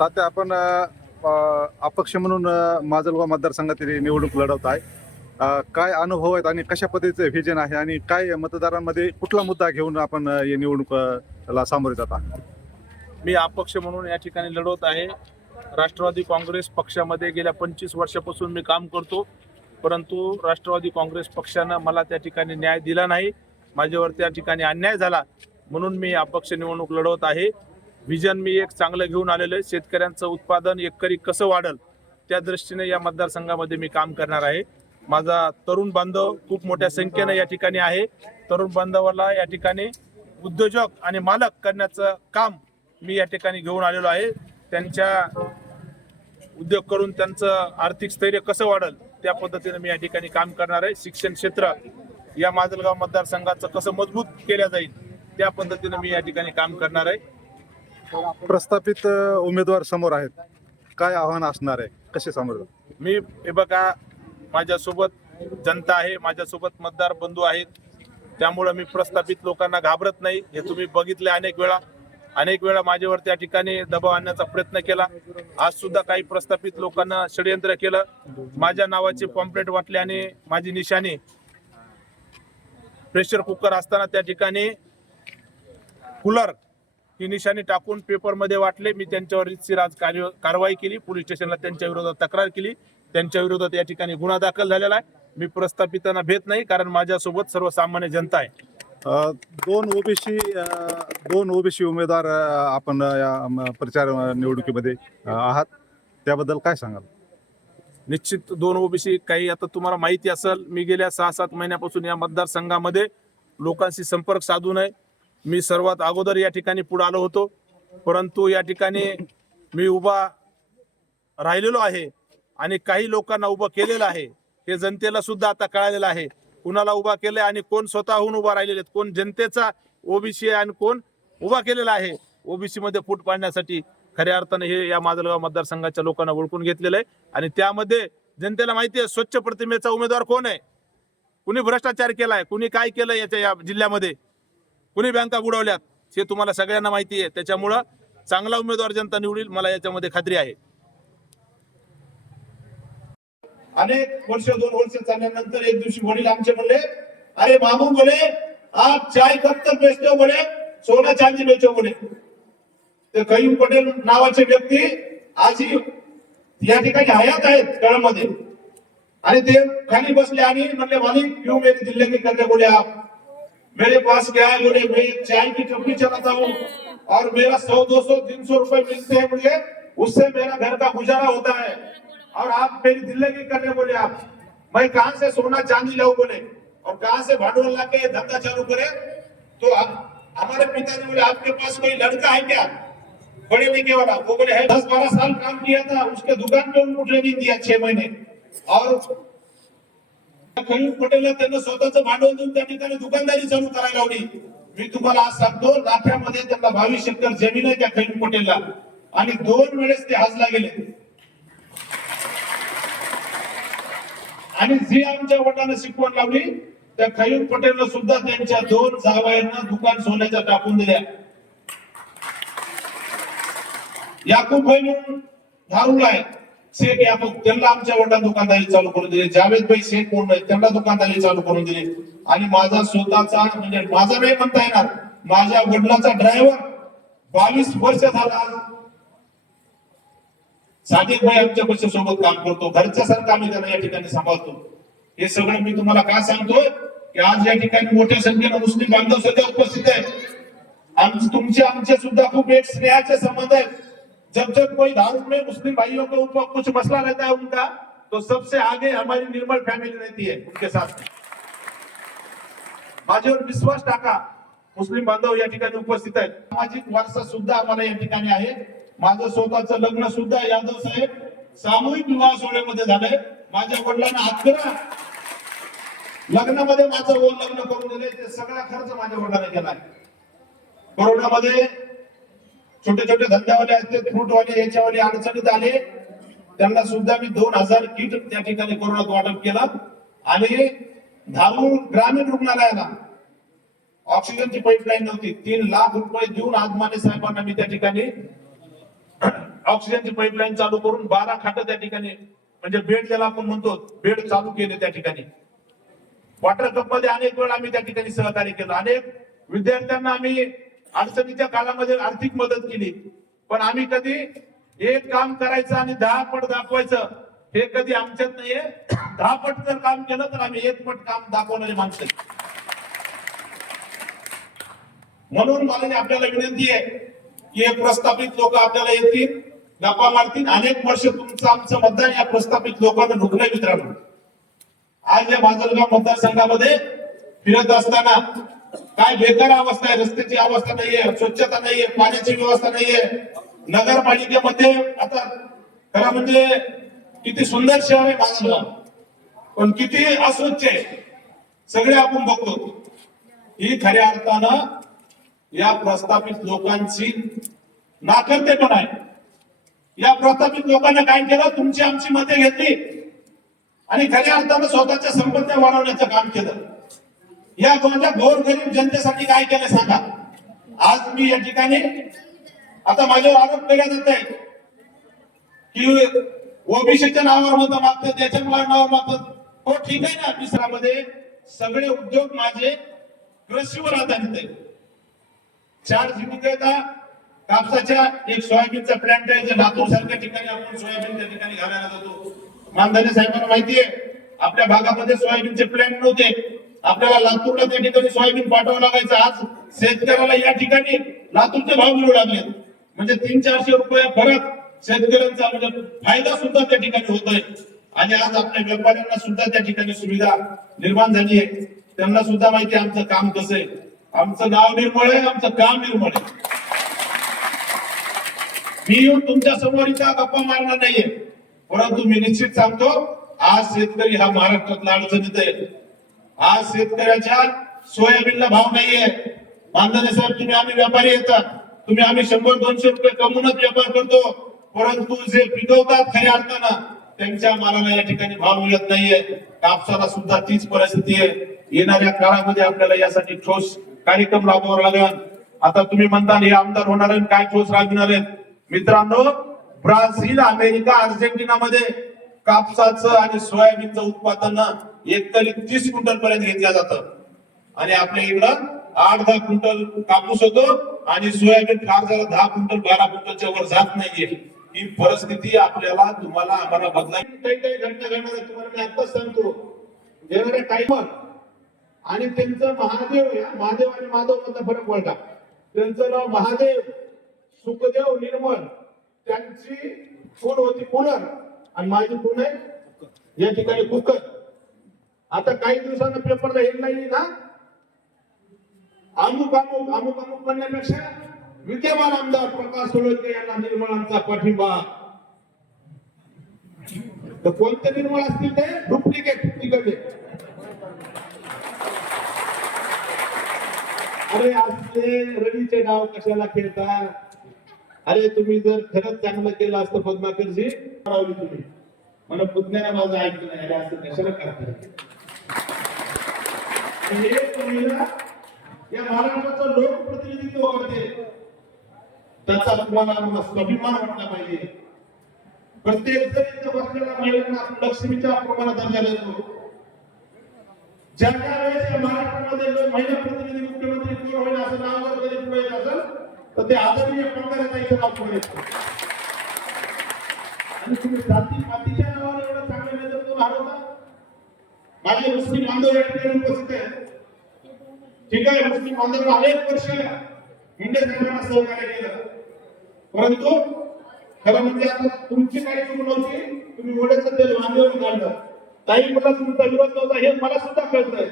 तात्या आपण अपक्ष म्हणून माजलगाव मतदारसंघातील निवडणूक लढवत आहे. काय अनुभव आहेत आणि कशा पद्धतीचं व्हिजन आहे आणि काय मतदारांमध्ये कुठला मुद्दा घेऊन आपण या निवडणुकीला सामोरे जाता? मी अपक्ष म्हणून या ठिकाणी लढवत आहे. राष्ट्रवादी काँग्रेस पक्षामध्ये गेल्या 25 वर्षापासून मी काम करतो, परंतु राष्ट्रवादी काँग्रेस पक्षानं मला त्या ठिकाणी न्याय दिला नाही. माझ्यावर त्या ठिकाणी अन्याय झाला, म्हणून मी अपक्ष निवडणूक लढवत आहे. व्हिजन मी एक चांगलं घेऊन आलेलं आहे. शेतकऱ्यांचं उत्पादन एकरी कसं वाढेल त्या दृष्टीने या मतदारसंघामध्ये मी काम करणार आहे. माझा तरुण बांधव खूप मोठ्या संख्येनं या ठिकाणी आहे. तरुण बांधवाला या ठिकाणी उद्योजक आणि मालक करण्याचं काम मी या ठिकाणी घेऊन आलेलो आहे. त्यांच्या उद्योग करून त्यांचं आर्थिक स्थैर्य कसं वाढेल त्या पद्धतीने मी या ठिकाणी काम करणार आहे. शिक्षण क्षेत्र या माजलगाव मतदारसंघाचं कसं मजबूत केलं जाईल त्या पद्धतीने मी या ठिकाणी काम करणार आहे. प्रस्थापित उमेदवार समोर आहेत, काय आव्हान असणार आहे, कसे समोर जाता? मी हे बघा, माझ्यासोबत जनता आहे, माझ्यासोबत मतदार बंधू आहेत, त्यामुळे मी प्रस्थापित लोकांना घाबरत नाही. हे तुम्ही बघितले अनेक वेळा माझ्यावर त्या ठिकाणी दबाव आणण्याचा प्रयत्न केला. आज सुद्धा काही प्रस्थापित लोकांना षडयंत्र केलं. माझ्या नावाचे पॉम्पलेट वाटले आणि माझी निशाणी प्रेशर कुकर असताना त्या ठिकाणी कूलर ही निशाणी टाकून पेपरमध्ये वाटले. मी त्यांच्यावर रीतसर आज कारवाई केली. पोलीस स्टेशनला त्यांच्या विरोधात तक्रार केली. त्यांच्या विरोधात या ठिकाणी गुन्हा दाखल झालेला आहे. मी प्रस्थापितांना भेट नाही, कारण माझ्यासोबत सर्वसामान्य जनता आहे. दोन ओबीसी उमेदवार आपण या प्रचार निवडणुकीमध्ये आहात, त्याबद्दल काय सांगाल? निश्चित दोन ओबीसी, काही आता तुम्हाला माहिती असेल, मी गेल्या 6-7 महिन्यापासून या मतदारसंघामध्ये लोकांशी संपर्क साधून आहे. मी सर्वात अगोदर या ठिकाणी पुढे आलो होतो, परंतु या ठिकाणी मी उभा राहिलेलो आहे आणि काही लोकांना उभं केलेलं आहे. हे जनतेला सुद्धा आता कळालेलं आहे कुणाला उभा केलंय आणि कोण स्वतःहून उभा राहिलेले आहेत, कोण जनतेचा ओबीसी आहे आणि कोण उभा केलेला आहे. ओबीसी मध्ये फूट पाडण्यासाठी खऱ्या अर्थाने हे या माजलगाव मतदारसंघाच्या लोकांना ओळखून घेतलेलं आहे. आणि त्यामध्ये जनतेला माहिती आहे स्वच्छ प्रतिमेचा उमेदवार कोण आहे, कुणी भ्रष्टाचार केलाय, कुणी काय केलंय या जिल्ह्यामध्ये, कुणी बँका बुडवल्यात, हे तुम्हाला सगळ्यांना माहिती आहे. त्याच्यामुळं चांगला उमेदवार जनता निवडील, मला याच्यामध्ये खात्री आहे. अनेक वर्ष 2 वर्ष चालल्यानंतर एक दिवशी वडील आमचे म्हणले, अरे मामू बोले आप चाय कब तक बेचते हो, बोले सोना चांदी बेचो बोले. ते कयूम पटेल नावाचे व्यक्ती आजही या ठिकाणी हयात आहेत कळमध्ये, आणि ते खाली बसले आणि म्हणले मालिक क्यों मेरी जिंदगी करते बोले आप, मेरे पास क्या है बोले, मैं चाय की टपरी चलाता हूँ और मेरा 100-200-300 रुपए मिलते हैं मुझे, उससे मेरा घर का गुजारा होता है, और आप मेरी जिंदगी करने बोले आप, मैं कहां से सोना चांदी लाऊं बोले और कहां से भांडवल लाके धंधा चालू करे. तो हमारे पिताजी बोले आपके पास कोई लड़का है क्या पढ़े लिखे वाला? वो बोले है, 10-12 साल काम किया था, उसके दुकान पे उनको ट्रेनिंग दिया 6 महीने, और कयूम पटेलला त्यांना स्वतःचं भांडवल देऊन त्या ठिकाणी दुकानदारी चालू करायला लावली. मी तुम्हाला आज सांगतो, नाथ्यामध्ये त्यांना 22 एकर जमीन आहे त्या कयूम पटेलला, आणि 2 वेळेस ते हाजला गेले. आणि जी आमच्या वडिलांना शिकवण लावली त्या कयूम पटेलनं सुद्धा त्यांच्या 2 जावयांना दुकान सोन्याच्या टाकून दिल्या. याकूब भाई म्हणून धारूला आहे, शेख याकूब, त्यांना आमच्या वडिलांना दुकानदारी चालू करून दिली. जावेद भाई शेख म्हणून आहे, त्यांना दुकानदारी चालू करून दिली. आणि माझा स्वतःचा, म्हणजे माझा नाही म्हणता येणार, माझ्या वडिलांचा ड्रायव्हर 22 वर्ष झाला सादिक भाई आमच्या पक्ष सोबत काम करतो, घरच्या सारखं आम्ही त्यांना या ठिकाणी सांभाळतो. हे सगळं मी तुम्हाला का सांगतोय की आज या ठिकाणी मोठ्या संख्येनं मुस्लिम बांधव सुद्धा उपस्थित आहेत. आमचे सुद्धा खूप एक स्नेहाचे संबंध आहेत. जब कोई दारू में मुस्लिम भाइयों के ऊपर कुछ मसला रहता है उनका, तो सबसे आगे हमारी निर्मल फैमिली रहती है उनके साथ. माझ्यावर विश्वास टाका, मुस्लिम बांधव या ठिकाणी उपस्थित आहेत. सामाजिक वारसा सुद्धा आम्हाला या ठिकाणी आहे. माझं स्वतःचं लग्न सुद्धा यादव साहेब सामूहिक विवाह सोहळ्यामध्ये झालंय. माझ्या वडिलांना हातकरा लग्नामध्ये माझं लग्न करून दिले, ते सगळा खर्च माझ्या वडिलांनी केलाय. कोरोनामध्ये छोटे छोटे धंद्यावाले असते, फ्रूटवाले, याच्यावाले अडचणीत आले, त्यांना सुद्धा मी 2000 किट त्या ठिकाणी कोरोनात वाटप केलं. आणि धारूर ग्रामीण रुग्णालयाला ऑक्सिजनची पाईपलाईन नव्हती, 3 लाख रुपये देऊन आज माने साहेबांना मी त्या ठिकाणी ऑक्सिजनची पाईपलाईन चालू करून 12 खाट त्या ठिकाणी म्हणजे बेड ज्याला आपण म्हणतो बेड चालू केले त्या ठिकाणी. वॉटर कप मध्ये अनेक वेळा आम्ही त्या ठिकाणी सहकार्य केलं. अनेक विद्यार्थ्यांना आम्ही अडचणीच्या काळामध्ये आर्थिक मदत केली. पण आम्ही कधी एक काम करायचं आणि 10 पट दाखवायचं हे कधी आमच्यात नाहीये. 10 पट जर काम केलं तर आम्ही 1 पट काम दाखवणारे माणसं. म्हणून मला आपल्याला विनंती आहे की हे प्रस्थापित लोक आपल्याला येतील, गप्पा मारतील. अनेक वर्ष तुमचं आमचं मतदान या प्रस्थापित लोकांना ढुकलंय मित्रांनो. आज या माजलगाव मतदारसंघामध्ये फिरत असताना काय बेकार अवस्था आहे. रस्त्याची अवस्था नाहीये, स्वच्छता नाहीये, पाण्याची व्यवस्था नाहीये. नगरपालिकेमध्ये आता खरं म्हणजे किती सुंदर शहर आहे माजलगाव, पण किती अस्वच्छ आहे सगळे आपण बघतो. ही खऱ्या अर्थानं या प्रस्थापित लोकांची नाकर्तेपण आहे. या प्रस्थापित लोकांना काय केलं, तुमची आमची मते घेतली आणि खऱ्या अर्थानं स्वतःच्या संपत्ती वाढवण्याचं काम केलं. या माझ्या गोरगरीब जनतेसाठी काय केलं सांगा. आज मी या ठिकाणी आता माझ्यावर आरोप केला जात आहे की ओबीसीच्या नावावर मतं मागतात, त्याच्या नावावर मागतात. हो ठीक आहे ना, मिश्रामध्ये सगळे उद्योग माझे कृषीवर आधारित आहे. 4 जिल्हे आहेत कापसाच्या, एक सोयाबीनचा प्लांट आहे. जे लातूर सारख्या ठिकाणी आपण सोयाबीन त्या ठिकाणी घालायला जातो. मानधने साहेबांना माहिती आहे आपल्या भागामध्ये सोयाबीनचे प्लांट नव्हते. आपल्याला लातूरला त्या ठिकाणी सोयाबीन पाठवावं लागायचं. आज शेतकऱ्याला या ठिकाणी लातूरचे भाव मिळू लागले. म्हणजे 300-400 रुपये फरक शेतकऱ्यांचा म्हणजे फायदा सुद्धा त्या ठिकाणी होतोय. आणि आज आपल्या व्यापाऱ्यांना सुद्धा त्या ठिकाणी सुविधा निर्माण झाली आहे. त्यांना सुद्धा माहिती आहे आमचं काम कसं आहे. आमचं नाव निर्मळ आहे, आमचं काम निर्मळ आहे. मी येऊन तुमच्या समोर इथं गप्पा मारणार नाहीये, परंतु मी निश्चित सांगतो आज शेतकरी हा महाराष्ट्रातला अडचणीत आहे. आज शेतकऱ्याच्या सोयाबीनला भाव नाहीये. मानधने साहेब तुम्ही आम्ही व्यापारी येतात, तुम्ही आम्ही 100-200 रुपये कमवूनच व्यापार करतो, परंतु जे पिकवतात खऱ्या अर्थानं त्यांच्या मालाला या ठिकाणी भाव मिळत नाहीये. कापसाला सुद्धा तीच परिस्थिती आहे. येणाऱ्या काळामध्ये आपल्याला यासाठी ठोस कार्यक्रम राबवावा लागेल. आता तुम्ही म्हणता हे आमदार होणार आहे, काय ठोस राबविणार आहेत? मित्रांनो, ब्राझील, अमेरिका, अर्जेंटिना मध्ये कापसाचं आणि सोयाबीनचं उत्पादन एकरी 30 क्विंटल पर्यंत घेतलं जातं आणि आपल्या इकडं 8-10 क्विंटल कापूस होतो आणि सोयाबीन फार झाला 10 क्विंटल 12 क्विंटलच्या वर जात नाहीये. ही परिस्थिती आपल्याला तुम्हाला आम्हाला बदलायची. काही घटना घडणार आहे तुम्हाला मी आताच सांगतो. येणाऱ्या टाइमर आणि त्यांचं महादेव, या महादेव आणि माधव मधला फरक पडला. त्यांचं नाव महादेव सुखदेव निर्मळ, त्यांची खून होती पुनर आणि माझी खून आहे या ठिकाणी कुकर. आता काही दिवसांना पेपरला हेडलाईन ना अमुक अमुक अमुक अमुक म्हणण्यापेक्षा विद्यमान आमदार प्रकाश सोळंके यांना निर्मळांचा पाठिंबा. तर कोणते निर्मळ असतील ते डुप्लिकेट तिकडे. अरे असले रवीचे डाव कशाला खेळता? अरे तुम्ही जर खरंच चांगलं केलं असतं पद्माकरजी तुम्ही मला पुतण्याला माझं ऐकलं नाही असं कशाला करता? या महाराष्ट्राचं लोकप्रतिनिधित्व करते, त्याचा तुम्हाला स्वाभिमान वाटला पाहिजे. प्रत्येक जण इथं बसलेल्या महिलांना आपण लक्ष्मीच्या प्रमाणात दर्जा देतो. ज्या वेळेस या महाराष्ट्रामध्ये महिला प्रतिनिधी मुख्यमंत्री कोण होईल असं नाव जर कधी पुढे येत असेल तर ते आदरणीय पंकजाताईंचं नाव पुढे येतं. आणि तुम्ही जाती पातीच्या नावाने एवढं चांगलं नेतृत्व हरवता. माझे मुस्लिम बांधव या ठिकाणी उपस्थित आहेत. ठीक आहे, मुस्लिम बांधव अनेक वर्ष मुंडे साहेबांना सहकार्य केलं, परंतु खरं म्हणजे आता तुमची काही चूक नव्हती. तुम्ही मोठ्याचं ते आंदोलन काढलं. ताई मला तुमचा विरोध नव्हता हे मला सुद्धा कळतंय.